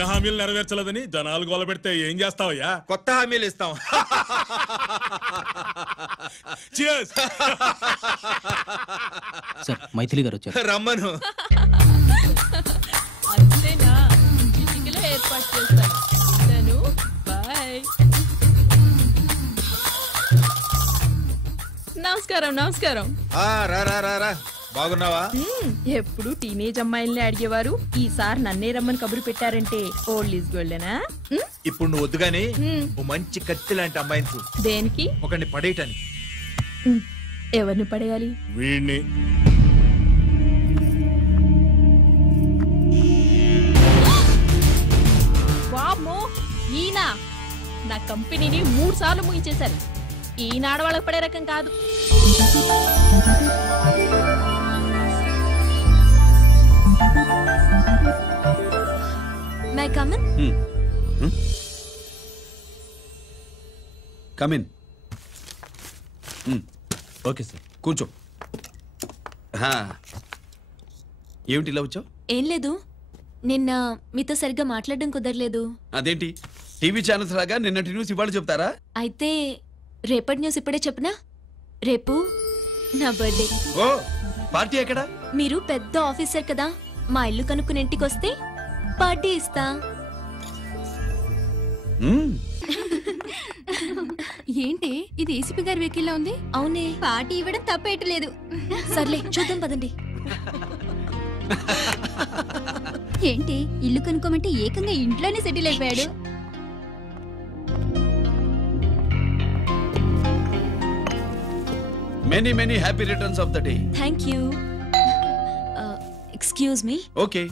ఇచ్చిన హామీలు నెరవేర్చలేదని జనాలు గోల పెడితే ఏం చేస్తావయ్యా? కొత్త హామీలు ఇస్తాం. సార్ మైథిలి గారు వచ్చారు. రమ్మను. ఏర్పాటు చేస్తాను. బాయ్. నమస్కారం. నమస్కారం. రా. బాగున్నావా? ఎప్పుడు టీనేజ్ అమ్మాయిల్ని అడిగేవారు, ఈసారి నన్నే రమ్మని కబురు పెట్టారంటే ఓల్డ్ ఈజ్ గోల్డెనా? ఇప్పుడు నువ్వు వద్దుగాని ఓ మంచి కత్తి లాంటి అమ్మాయిని. దేనికి? ఒకరిని పడేయటానికి. ఎవరిని పడేయాలి? వీడిని. వామ్మో, ఈయన నా కంపెనీని 3 సార్లు ముగించేశారు. ఈయన ఆడవాళ్ళకి పడే రకం కాదు. May I come in? Come in. Okay sir, కూర్చో. ఏమిటి ఇలా వచ్చావు? ఏం లేదు, నిన్న మీతో సరిగ్గా మాట్లాడడం కుదరలేదు. అదేంటి, టీవీ ఛానల్స్ లాగా నిన్నటి న్యూస్ ఇవాళ చెప్తారా? అయితే రేపటి న్యూస్ ఇప్పుడే చెప్పనా? రేపు నా బర్త్డే. ఓ, పార్టీ ఎక్కడా? మీరు పెద్ద ఆఫీసర్ కదా, మా ఇల్లు కనుక్కుని ఇంటికి వస్తే పార్టీ ఇస్తా. ఏంటి ఇది ఏసీపీ గారి వెహికల్లా ఉంది? అవునే, పార్టీ ఇవ్వడం తప్పేయట్లేదు. సర్లే చూద్దాం పదండి. ఏంటి ఇల్లు కనుక్కోమంటే ఏకంగా ఇంట్లోనే సెటిల్ అయిపోయాడు. Many many happy returns of the day. Thank you. Excuse me. Okay.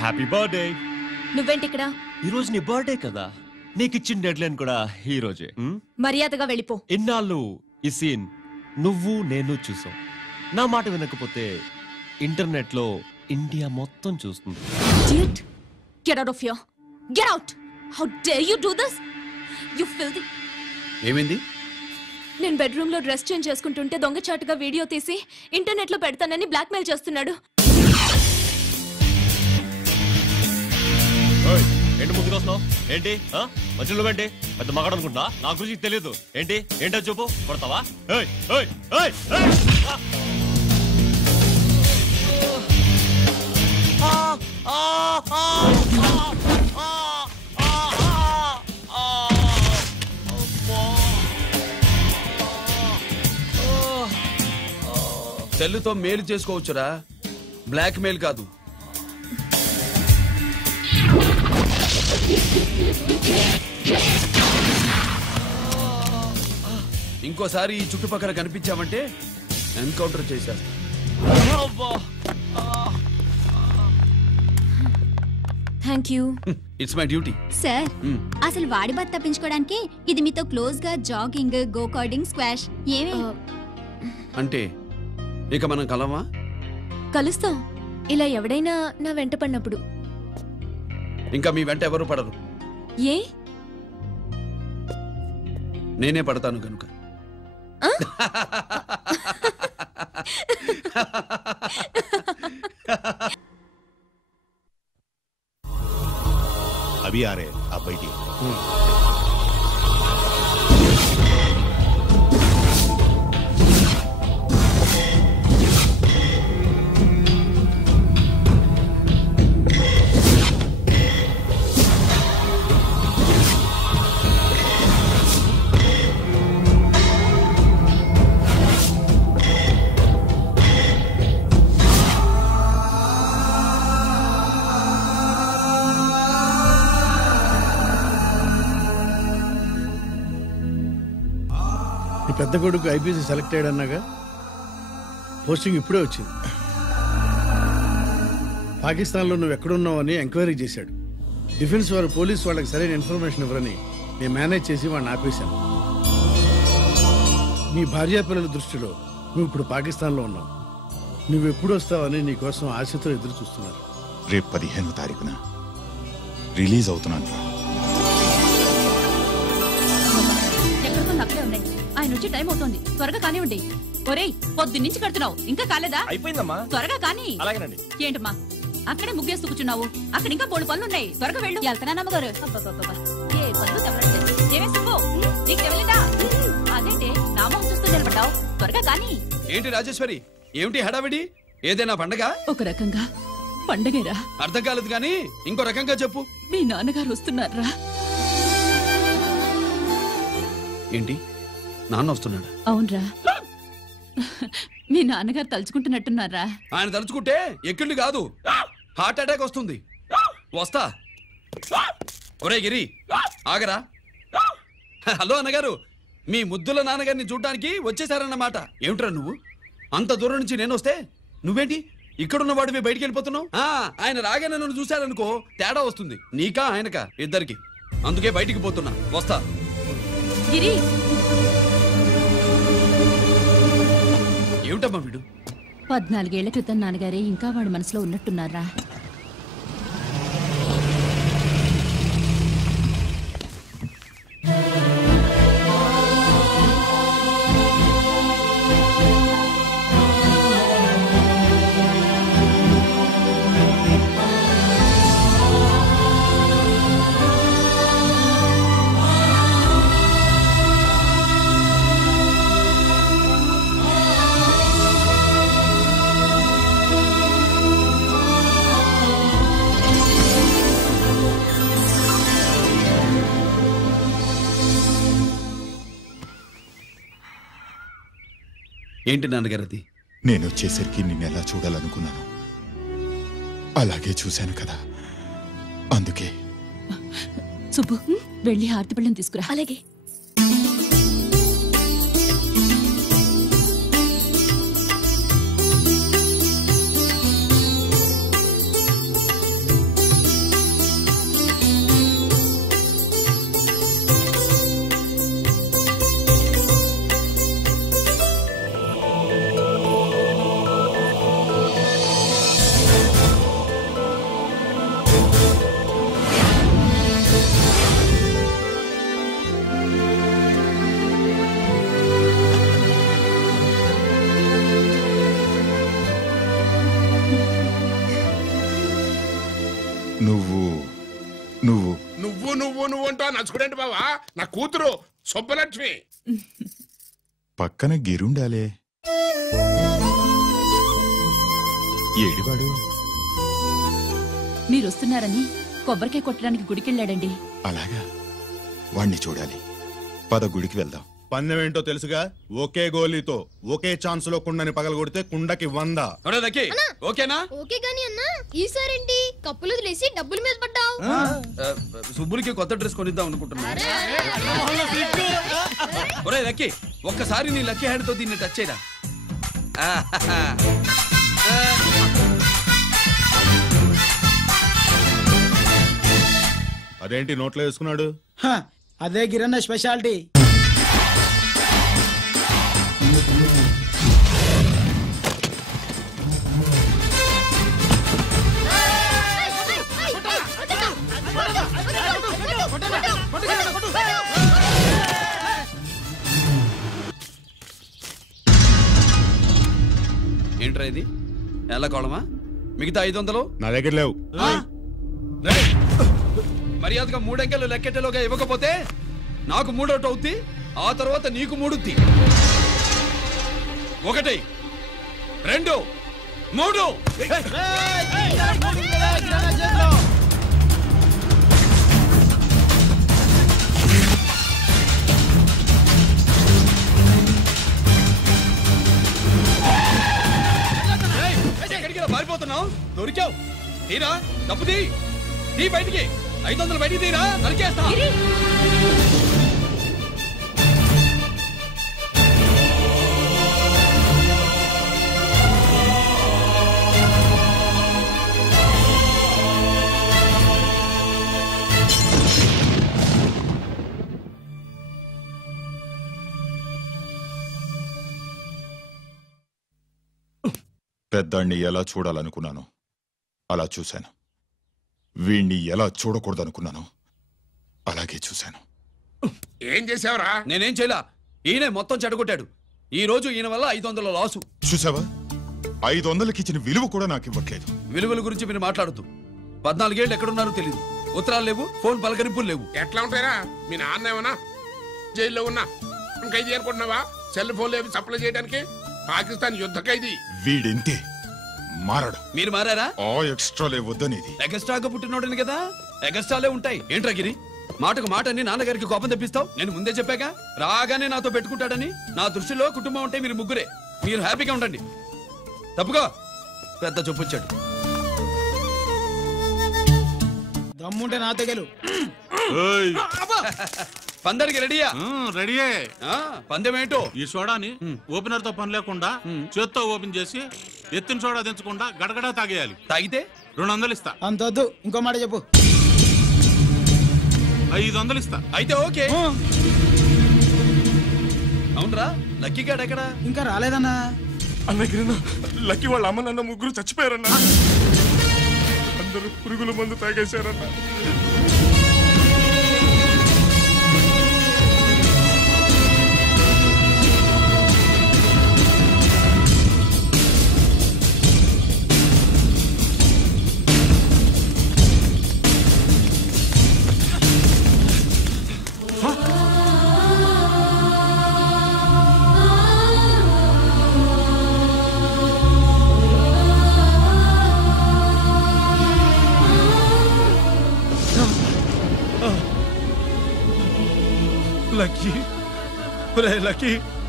Happy birthday. నువ్వేంటి ఇక్కడ? ఈ రోజు నీ బర్త్డే కదా, నీకు ఇచ్చిన డెడ్ లైన్ కూడా ఈ రోజే. మర్యాదగా వెళ్ళిపో. ఇన్నాళ్ళు ఈ సీన్ నువ్వు నేను చూసాం. నా మాట వినకపోతే ఇంటర్నెట్ లో ఇండియా మొత్తం చూస్తుంది. Idiot! Get out of here! Get out! How dare you do this? You filthy! ఏమైంది? నేను బెడ్రూమ్ లో డ్రెస్ చేంజ్ చేసుకుంటుంటే దొంగచాటుగా వీడియో తీసి ఇంటర్నెట్ లో పెడతానని బ్లాక్మెయిల్ చేస్తున్నాడు. ఏంటి ముందుకు వస్తున్నావు? ఏంటి మధ్యలో ఏంటి? పెద్ద మగాడు అనుకుంటున్నా, నా గురించి తెలియదు. ఏంటి ఏంటో చెప్పు, కొడతావా? సెల్లుతో మేలు చేసుకోవచ్చురా, బ్లాక్ మెయిల్ కాదు. ఇంకోసారి ఈ చుట్టుపక్కల కనిపించామంటే ఎన్కౌంటర్ చేసేస్తా. Thank you. It's my duty. Sir, అసలు వాడి బాధ తప్పించుకోవడానికి ఇది మీతో క్లోజ్ గా జాగింగ్, గో కార్డింగ్, స్క్వాష్ ఏమే అంటే ఇక మనం కలవా? కలుస్తాం, ఇలా ఎవడైనా నా వెంట పడినప్పుడు. ఇంకా మీ వెంట ఎవరు పడరు. ఏ? నేనే పడతాను కనుక. अभी आ रहे हैं, आप बैठिए। పెద్ద కొడుకు ఐపీసీ సెలెక్ట్ అయ్యాడన్నాగా, పోస్టింగ్ ఇప్పుడే వచ్చింది. పాకిస్తాన్లో నువ్వు ఎక్కడున్నావు అని ఎంక్వైరీ చేశాడు. డిఫెన్స్ వారు పోలీసు వాళ్ళకి సరైన ఇన్ఫర్మేషన్ ఇవ్వరని నేను మేనేజ్ చేసి వాడిని ఆపేశాను. నీ భార్యాపిల్లల దృష్టిలో నువ్వు ఇప్పుడు పాకిస్తాన్లో ఉన్నావు. నువ్వు ఎప్పుడు వస్తావని నీ కోసం ఆశతో ఎదురు చూస్తున్నారు. రేపు 15వ తారీఖున రిలీజ్ అవుతున్నాను. ఆయన వచ్చి టైం అవుతుంది, త్వరగా కానివ్వండి. ఒరేయ్, పొద్దున్నుంచి కడుతున్నావు, ఇంకా కాలేదా? అయిపోయిందమ్మా, త్వరగా కానీ. అలాగేనండి. ఏంటమ్మా అక్కడే ముగ్గేస్తూ కూర్చున్నావు? అక్కడ ఇంకా 3 పనులున్నాయి, త్వరగా వెళ్ళు. వెళ్తానా అమ్మగారు? అబ్బబ్బబ్బబ్బ. ఏ పనులు తప్పట్లేదు. ఏమే సుబ్బు, నీకు తెలీదా? అదేంటే నా మొహం చూస్తూ నిలబడ్డావు? త్వరగా కానీ. ఏంటి రాజేశ్వరి, ఏమిటి హడావిడి? ఏదైనా పండగ? ఒక రకంగా పండగేరా. అర్థం కాలేదు కానీ ఇంకో రకంగా చెప్పు. మీ నాన్నగారు వస్తున్నారా? ఏంటి, నాన్న వస్తున్నాడు? అవునరా. మీ నాన్నగారు తలుచుకుంటున్నట్టున్నారా? ఆయన తలుచుకుంటే ఎక్కిళ్ళు కాదు, హార్ట్ అటాక్ వస్తుంది. వస్తా. ఒరే గిరి, ఆగరా. హలో అన్నగారు, మీ ముద్దుల నాన్నగారిని చూడటానికి వచ్చేసారన్నమాట. ఏమిట్రా నువ్వు? అంత దూరం నుంచి నేను వస్తే నువ్వేంటి ఇక్కడున్న వాడివి బయటికి వెళ్ళిపోతున్నావు? ఆయన రాగానే నన్ను చూశారనుకో తేడా వస్తుంది, నీకా ఆయనకా ఇద్దరికి. అందుకే బయటికి పోతున్నా, వస్తా. గిరి, ఏమిటమ్మా వీడు? 14 ఏళ్ల క్రితం నాన్నగారే ఇంకా వాడి మనసులో ఉన్నట్టున్నారా? ఏంటి నాన్నగారు అది? నేను వచ్చేసరికి నిన్నెలా చూడాలనుకున్నాను అలాగే చూశాను కదా, అందుకే. సుబ్బు, వెళ్ళి హారతి పళ్ళని తీసుకురా. అలాగే. నువ్వు అంటా నచ్చుకునేంటి బావా? నా కూతురు సుబ్బలక్ష్మి. పక్కన గిరుండాలే. ఏడివాడు? మీరు వస్తున్నారని కొబ్బరికాయ కొట్టడానికి గుడికెళ్ళాడండి. అలాగా, వాణ్ణి చూడాలి. పద, గుడికి వెళ్దాం. పందెం ఏంటో తెలుసుగా? ఒకే గోలీతో ఒకే ఛాన్స్ లో కుండని పగలగొడితే కుండకి 100. ఓకేనా? ఓకే గాని అన్నా, ఈసారేంటి కప్పులు వదిలేసి డబ్బుల మీద పడ్డావు? సుబ్బులకి కొత్త డ్రెస్ కొనిద్దాం అనుకుంటున్నా. ఒరే లక్కీ, ఒక్కసారి నీ లక్కీ హ్యాండ్ తో దీన్ని టచ్ చేయరా. అదేంటి నోట్లో వేసుకున్నాడు? అదే గిరన్న స్పెషాలిటీ. ఏంట్రా ఇది? ఎలా కోళమా? మిగతా 500 నా దగ్గర లేవు. మర్యాదగా 3 అంకెలు లెక్కెట్టలోగా ఇవ్వకపోతే నాకు 3 అవుద్ది, ఆ తర్వాత నీకు 3. 1 2 3. పారిపోతున్నావు, దొరికావు. తీరా డబ్బు తీ బయటికి. 500 బయటికి తీరా, నరికేస్తా. పెద్దాన్ని ఎలా చూడాలనుకున్నాను అలా చూశాను, వీణ్ణి ఎలా చూడకూడదనుకున్నాను అలాగే చూశాను. ఏం చేసావురా? నేనేం చేయలా, ఈయనే మొత్తం చెడగొట్టాడు. ఈ రోజు ఈయన వల్ల 500 లాసు. చూసావా, 500కి ఇచ్చిన విలువ కూడా నాకు ఇవ్వట్లేదు. విలువల గురించి మీరు మాట్లాడుతూ 14 ఏళ్ళు ఎక్కడున్నారో తెలియదు. ఉత్తరాలు లేవు, ఫోన్ పలకరింపులు లేవు. ఎట్లా ఉంటారా? మీ నాన్న ఏమన్నా జైల్లో ఉన్నా ఖైదీ అనుకుంటున్నావా? సెల్ ఫోన్ లేవు సప్లై చేయడానికి. పాకిస్తాన్ యుద్ధ ఖైదీ. వీడింతే మారడు. మీరు మారారా? ఎక్స్ట్రాలే వద్దనేది. ఎగస్ట్రాగా పుట్టినోడని కదా, ఎగస్ట్రాలే ఉంటాయి. ఏంట్రా గిరి, మాటకు మాట అని నాన్నగారికి కోపం తెప్పిస్తావు? నేను ముందే చెప్పాగా రాగానే నాతో పెట్టుకుంటాడని. నా దృష్టిలో కుటుంబం అంటే మీరు ముగ్గురే. మీరు హ్యాపీగా ఉండండి. తప్పుగా పెద్ద చొప్పొచ్చాడు. దమ్ముంటే నా తెగలు. పందరికి రెడీయా? రెడీయే. పందెం ఏంటో? ఈ సోడాని ఓపెనర్ తో పని లేకుండా చేత్తో ఓపెన్ చేసి ఎత్తిన సోడా దించకుండా గడగడా తాగేయాలి. తాగితే 200 ఇస్తా. అంతొద్దు, ఇంకో మాట చెప్పు. 500 ఇస్తా. అయితే ఓకే. అవునరా, లక్కీ గాడు ఎక్కడ? ఇంకా రాలేదన్నా. అన్నగిరినా లక్కీ వాళ్ళ అమ్మ నాన్న ముగ్గురు చచ్చిపోయారన్నా. అందరూ పురుగుల మందు తాగేశారన్నా.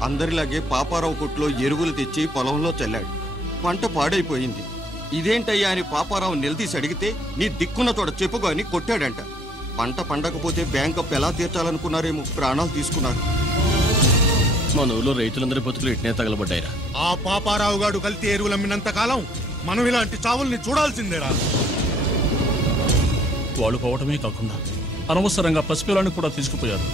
అందరిలాగే పాపారావు కొట్లో ఎరువులు తెచ్చి పొలంలో చల్లాడు. పంట పాడైపోయింది. ఇదేంటయ్యా అని పాపారావు నిలదీసి అడిగితే నీ దిక్కున్న తోడ చెప్పుకో అని కొట్టాడంట. పంట పండకపోతే బ్యాంక్ అప్పు ఎలా తీర్చాలనుకున్నారేమో ప్రాణాలు తీసుకున్నారు. మన ఊళ్ళో రైతులందరి బతుకులు ఇట్నే తగలబడ్డాయిరా. ఆ పాపారావు గాడు కల్తీ ఎరువులు అమ్మినంత కాలం మనం ఇలాంటి చావుల్ని చూడాల్సిందేరా. వాళ్ళు పోవటమే కాకుండా అనవసరంగా పసిపిల్లని కూడా తీసుకుపోయారు.